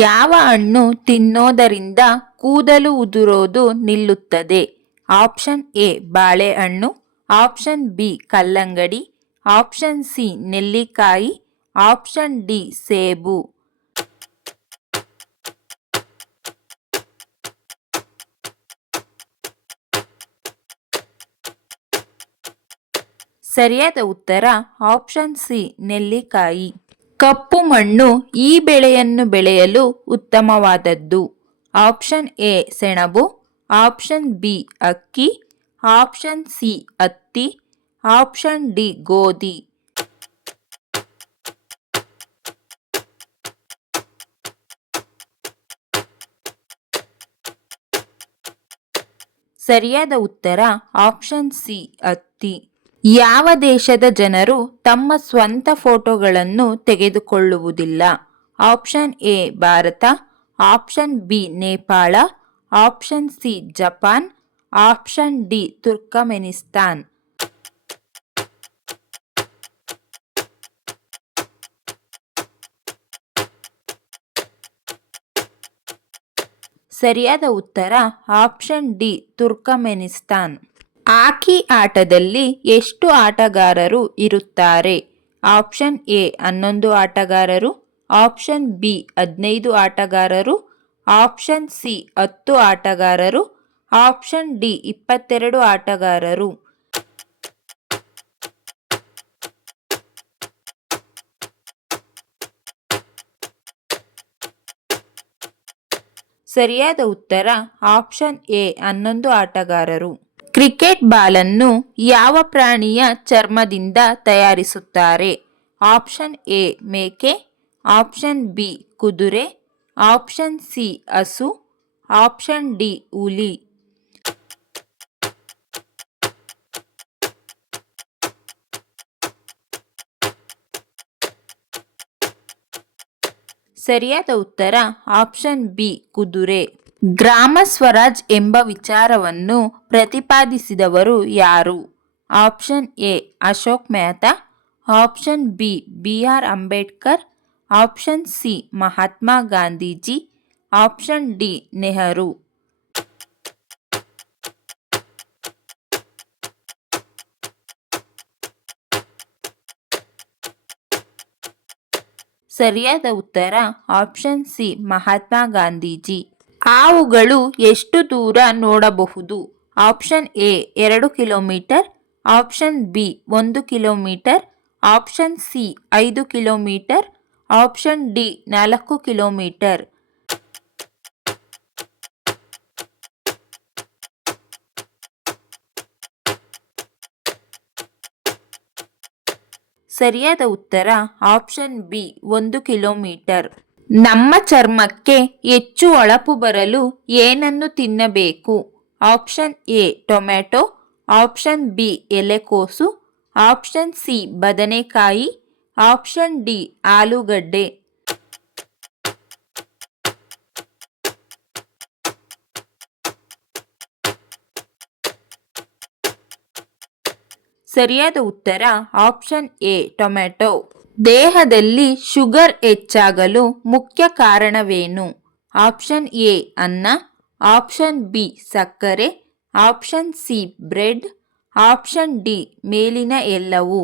ಯಾವ ಹಣ್ಣು ತಿನ್ನೋದರಿಂದ ಕೂದಲು ಉದುರೋದು ನಿಲ್ಲುತ್ತದೆ? ಆಪ್ಷನ್ ಎ ಬಾಳೆಹಣ್ಣು, ಆಪ್ಷನ್ ಬಿ ಕಲ್ಲಂಗಡಿ, ಆಪ್ಷನ್ ಸಿ ನೆಲ್ಲಿಕಾಯಿ, ಆಪ್ಷನ್ ಡಿ ಸೇಬು. ಸರಿಯಾದ ಉತ್ತರ ಆಪ್ಷನ್ ಸಿ ನೆಲ್ಲಿಕಾಯಿ. ಕಪ್ಪು ಮಣ್ಣು ಈ ಬೆಳೆಯನ್ನು ಬೆಳೆಯಲು ಉತ್ತಮವಾದದ್ದು. ಆಪ್ಷನ್ ಎ ಸೆಣಬು, ಆಪ್ಷನ್ ಬಿ ಅಕ್ಕಿ, ಆಪ್ಷನ್ ಸಿ ಹತ್ತಿ, ಆಪ್ಷನ್ ಡಿ ಗೋಧಿ. ಸರಿಯಾದ ಉತ್ತರ ಆಪ್ಷನ್ ಸಿ ಹತ್ತಿ. ಯಾವ ದೇಶದ ಜನರು ತಮ್ಮ ಸ್ವಂತ ಫೋಟೋಗಳನ್ನು ತೆಗೆದುಕೊಳ್ಳುವುದಿಲ್ಲ? Option A Bharat, option B Nepal, option C Japan, option D ತುರ್ಕಮೆನಿಸ್ತಾನ್. ಸರಿಯಾದ ಉತ್ತರ ಆಪ್ಷನ್ ಡಿ ತುರ್ಕಮೆನಿಸ್ತಾನ್. ಹಾಕಿ ಆಟದಲ್ಲಿ ಎಷ್ಟು ಆಟಗಾರರು ಇರುತ್ತಾರೆ? ಆಪ್ಷನ್ ಎ 11 ಆಟಗಾರರು, ಆಪ್ಷನ್ ಬಿ 15 ಆಟಗಾರರು, ಆಪ್ಷನ್ ಸಿ 10 ಆಟಗಾರರು, ಆಪ್ಷನ್ ಡಿ 22 ಆಟಗಾರರು. ಸರಿಯಾದ ಉತ್ತರ ಆಪ್ಷನ್ ಎ 11 ಆಟಗಾರರು. ಕ್ರಿಕೆಟ್ ಬಾಲನ್ನು ಯಾವ ಪ್ರಾಣಿಯ ಚರ್ಮದಿಂದ ತಯಾರಿಸುತ್ತಾರೆ? ಆಪ್ಷನ್ ಎ ಮೇಕೆ, ಆಪ್ಷನ್ ಬಿ ಕುದುರೆ, ಆಪ್ಷನ್ ಸಿ ಹಸು, ಆಪ್ಷನ್ ಡಿ ಹುಲಿ. ಸರಿಯಾದ ಉತ್ತರ ಆಪ್ಷನ್ ಬಿ ಕುದುರೆ. ಗ್ರಾಮ ಸ್ವರಾಜ್ ಎಂಬ ವಿಚಾರವನ್ನು ಪ್ರತಿಪಾದಿಸಿದವರು ಯಾರು? Option A Ashok Mehta, option B BR Ambedkar, option C Mahatma Gandhiji, option D Nehru. ಸರಿಯಾದ ಉತ್ತರ ಆಪ್ಷನ್ ಸಿ ಮಹಾತ್ಮ ಗಾಂಧೀಜಿ. ಹಾವುಗಳು ಎಷ್ಟು ದೂರ ನೋಡಬಹುದು? Option A 2 kilometre, option B 1 kilometre, option C 5 kilometre, option D 4 kilometre. ಸರಿಯಾದ ಉತ್ತರ ಆಪ್ಷನ್ ಬಿ 1 ಕಿಲೋಮೀಟರ್. ನಮ್ಮ ಚರ್ಮಕ್ಕೆ ಹೆಚ್ಚು ಹೊಳಪು ಬರಲು ಏನನ್ನು ತಿನ್ನಬೇಕು? Option A tomato, option B ಎಲೆಕೋಸು, ಆಪ್ಷನ್ ಸಿ ಬದನೆಕಾಯಿ, ಆಪ್ಷನ್ ಡಿ ಆಲೂಗಡ್ಡೆ. ಸರಿಯಾದ ಉತ್ತರ ಆಪ್ಷನ್ ಎ ಟೊಮ್ಯಾಟೊ. ದೇಹದಲ್ಲಿ ಶುಗರ್ ಹೆಚ್ಚಾಗಲು ಮುಖ್ಯ ಕಾರಣವೇನು? ಆಪ್ಷನ್ ಎ ಅನ್ನ, ಆಪ್ಷನ್ ಬಿ ಸಕ್ಕರೆ, option C bread, option D ಮೇಲಿನ ಎಲ್ಲವೂ.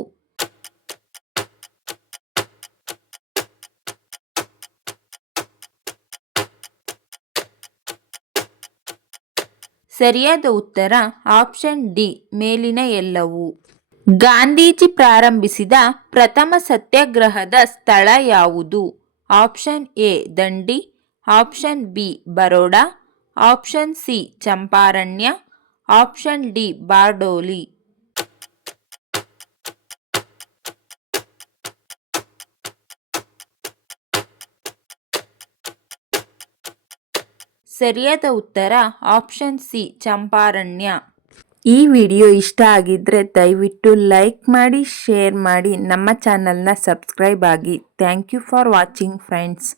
ಸರಿಯಾದ ಉತ್ತರ ಆಪ್ಷನ್ ಡಿ ಮೇಲಿನ ಎಲ್ಲವೂ. ಗಾಂಧೀಜಿ ಪ್ರಾರಂಭಿಸಿದ ಪ್ರಥಮ ಸತ್ಯಾಗ್ರಹದ ಸ್ಥಳ ಯಾವುದು? ಆಪ್ಷನ್ ಎ ದಂಡಿ, option B Baroda, option C Champaran, option D Bardoli. ಸರಿಯಾದ ಉತ್ತರ ಆಪ್ಷನ್ ಸಿ ಚಂಪಾರಣ್ಯ. ಈ ವಿಡಿಯೋ ಇಷ್ಟ ಆಗಿದ್ರೆ ದಯವಿಟ್ಟು ಲೈಕ್ ಮಾಡಿ, ಶೇರ್ ಮಾಡಿ, ನಮ್ಮ ಚಾನಲ್ನ ಸಬ್ಸ್ಕ್ರೈಬ್ ಆಗಿ. Thank you for watching friends.